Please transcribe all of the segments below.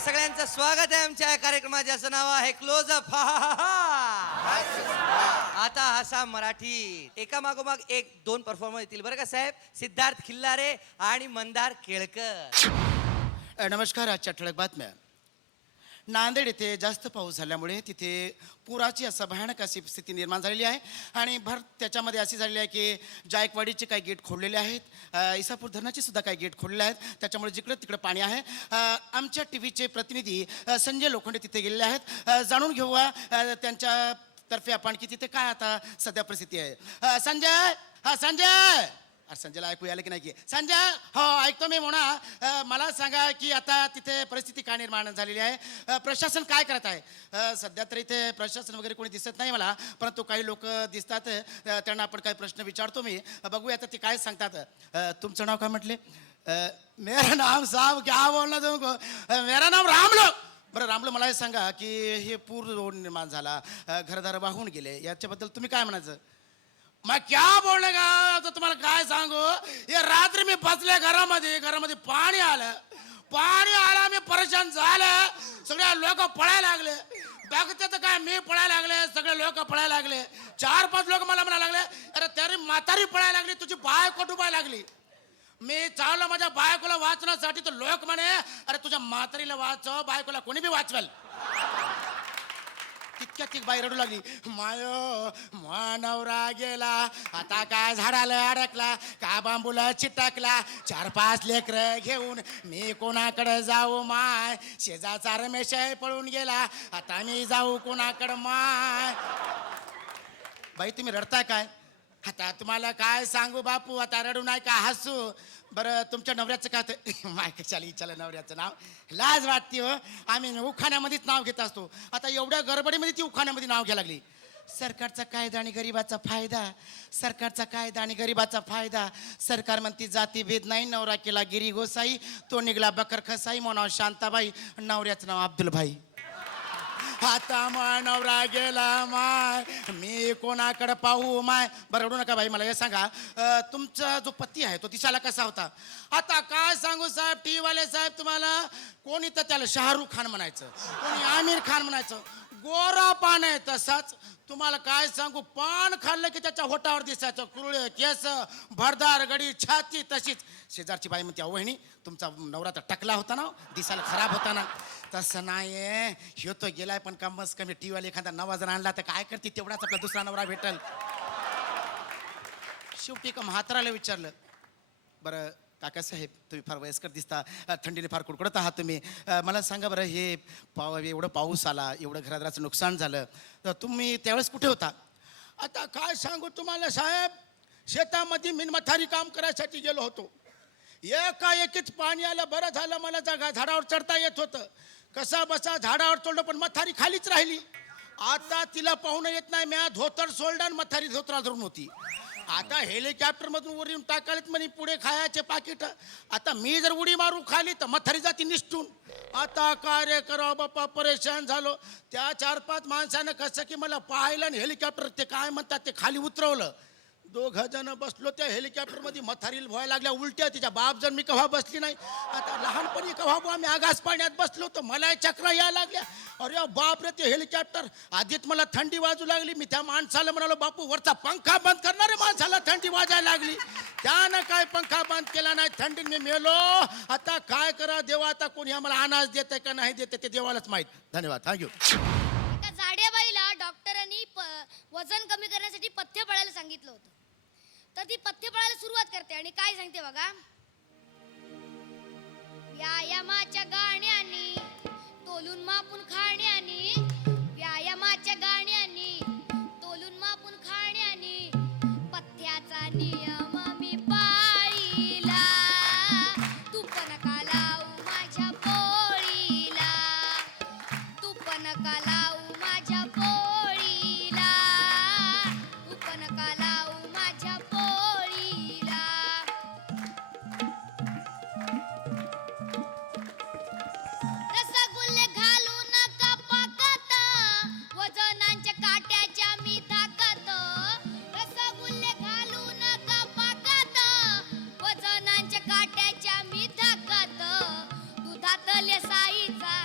सगळ्यांचं स्वागत आहे आमच्या या कार्यक्रमात, ज्याचं नाव आहे क्लोजअप. आता हसा मराठी. एका मागोमाग एक 2 परफॉर्मर येतील बरं का साहेब. सिद्धार्थ खिल्लारे आणि मंदार केळकर. नमस्कार. आजच्या ठळक बातम्या. नांदेड येथे जास्त पाऊस झाल्यामुळे तिथे पुराची असं भयानक अशी स्थिती निर्माण झालेली आहे आणि त्याच्यामध्ये अशी झालेली आहे की जायकवाडीचे काही गेट खोललेले आहेत, इसापूर धरणाचे सुद्धा काही गेट खोललेले आहेत. त्याच्यामुळे जिकडं तिकडं पाणी आहे. आमच्या टी व्हीचे प्रतिनिधी संजय लोखंडे तिथे गेलेले आहेत. जाणून घेऊया त्यांच्यातर्फे आपण की तिथे काय आता सध्या परिस्थिती आहे. संजय. संजय. संजयला ऐकू आलं की नाही की? संजय. हो ऐकतो मी. म्हणा मला सांगा की आता तिथे परिस्थिती काय निर्माण झालेली आहे, प्रशासन काय करत आहे? सध्या तर इथे प्रशासन वगैरे कोणी दिसत नाही मला, परंतु काही लोक दिसतात. त्यांना आपण काही प्रश्न विचारतो मी, बघूया आता ते काय सांगतात. तुमचं नाव काय म्हटले? मेरा नाम साहब क्या बोलना तुमको, मेरा नाम रामलो. बरं रामलो, मला हे सांगा की हे पूर निर्माण झाला, घरदार वाहून गेले, याच्याबद्दल तुम्ही काय म्हणायचं? मग क्या बोलणे का आता तुम्हाला काय सांगू. हे रात्री मी बसले घरामध्ये पाणी आलं, मी परेशान झालं. सगळे लोक पळायला लागले. बघते तर काय मी पळायला लागले, सगळे लोक पळायला लागले. 4-5 लोक मला म्हणायला लागले, अरे तरी म्हातारी पळायला लागली, तुझी बायको डुबायला लागली. मी चाललो माझ्या बायकोला वाचण्यासाठी, तर लोक म्हणे अरे तुझ्या म्हातारीला वाचव, बायकोला कोणी बी वाचवेल. तितक्या ती बाई रडू लागली, मायो नवरा गेला, आता काय झाडाला अडकला, का बांबूला चिटकला, 4-5 लेकरं घेऊन मी कोणाकडे जाऊ माय, शेजाचा रमेश पळून गेला, आता मी जाऊ कोणाकडे माय. बाई तुम्ही रडताय काय? आता तुम्हाला काय सांगू बापू, आता रडू नाही का हसू. बरं तुमच्या नवऱ्याचं काय होतं? माय कशाला विचारलं नवऱ्याचं नाव, लाज वाटते हो. आम्ही उखाण्यामध्येच नाव घेत असतो. आता एवढ्या गडबडीमध्ये ती उखाण्यामध्ये नाव घ्यायला लागली. सरकारचा कायदा आणि गरिबाचा फायदा, सरकारचा कायदा आणि गरिबाचा फायदा. सरकार म्हणती जातीभेद नाही, नवरा केला गिरी गोसाई, तो निघला बकर खसाई, म्हणाव शांताबाई, नवऱ्याचं नाव अब्दुल भाई. आता माय नवरा गेला माय, मी कोणाकडे पाहू माय. बरं रडू नका बाई, मला हे सांगा तुमचा जो पती आहे तो दिसायला कसा होता? आता काय सांगू साहेब, टी वाले साहेब तुम्हाला, कोणी तर त्याला शाहरुख खान म्हणायचं, कोणी आमिर खान म्हणायचं. गोरा पान आहे तसाच. तुम्हाला काय सांगू, पान खाल्लं की त्याच्या होटावर दिसायचं, कुरळे केस, भरदार गडी, छाती तशीच. शेजारची बाई म्हणते, वहिनी तुमचा नवरा तर टकला होता ना, दिसायला खराब होता ना. तसं नाहीये, ह्यो तो गेलाय, पण कमस कमी टी वाले एखादा नवा जण आणला तर काय करते, तेवढाच आपला दुसरा नवरा भेटल. शेवटी का म्हाताराला विचारलं, बरं काकासाहेब तुम्ही फार वयस्कर दिसता, थंडीने फार कुडकुडत आहात तुम्ही, मला सांगा बरं हे एवढं पाऊस आला, एवढं घरादाराचं नुकसान झालं, तर तुम्ही त्यावेळेस कुठे होता? आता काय सांगू तुम्हाला साहेब, शेतामध्ये मी मथारी काम करायसाठी गेलो होतो. एकाएकीच पाणी आलं. बरं झालं मला झाडावर चढता येत होतं. कसा बसा झाडावर चढलो, पण मथारी खालीच राहिली. आता तिला पाहुणं येत नाही, म्या धोतर सोडला आणि मथारी धोतरा धरून होती. आता हेलिकॉप्टर मधून वर येऊन टाकायला म्हणे पुढे खायचे पाकिट. आता मी जर उडी मारू खाली तर मथारी जाती निसटून. आता कार्य करावं बाप्पा, परेशान झालो. त्या 4-5 माणसानं कसं की मला पाहिलं आणि हेलिकॉप्टर ते काय म्हणतात ते खाली उतरवलं. 2 जण बसलो त्या हेलिकॉप्टर मध्ये. मथारीला व्हायला लागल्या उलट्या. तिच्या बाप जण मी कव्हा बसली नाही. आता लहानपणी कव्हा आम्ही आगास पाण्यात बसलो तर मला चक्र यायला लागल्या. अरे बाप रे, ते हेलिकॉप्टर आधीच मला थंडी वाजू लागली. मी त्या माणसाला म्हणालो, बापू वरचा पंखा बंद करणारे, माणसाला थंडी वाजायला लागली. त्यानं काय पंखा बंद केला नाही, थंडीत मी मेलो. आता काय करा देवा, आता कोणी आम्हाला अनाज देते का नाही देते ते देवालाच माहित. धन्यवाद, थँक्यू. एका जाड्या बाईला डॉक्टरांनी वजन कमी करण्यासाठी पथ्य पळायला सांगितलं होतं. तर ती पथ्य पळायला सुरुवात करते आणि काय सांगते बघा, व्यायामाच्या गाण्यानी तोलून मापून खाण्यानी, व्यायामाच्या गाण्यानी तोलून मापून खाण्यानी, पथ्याचा नियम मी पाळीला, तूप नका लावू माझ्या पोळीला, तूप नका लावू माझ्या पोळीला, तूप नका लावू माझ्या पोळीला. रसगुल्ले घालू नका पाकात, वजनांच्या काट्याच्या मी ताकत. रसगुल्ले घालू नका पाकात, वजनांच्या काट्याच्या मी ताकत. दुधातल्या साईचा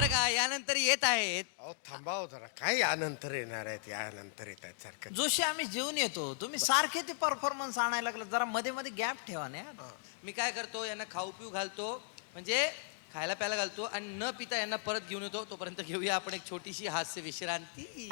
बरं का यानंतर येत आहेत अहो थांबाव जरा काय यानंतर येणार आहेत यानंतर येत आहेत सारखं. जोशी आम्ही जेवून येतो तुम्ही सारखे ते परफॉर्मन्स आणायला लागला जरा मध्ये मध्ये गॅप ठेवा ना यार. मी काय करतो यांना खाऊ पिऊ घालतो म्हणजे खायला प्यायला घालतो आणि न पिता यांना परत घेऊन येतो. तोपर्यंत घेऊया आपण एक छोटीशी हास्य विश्रांती.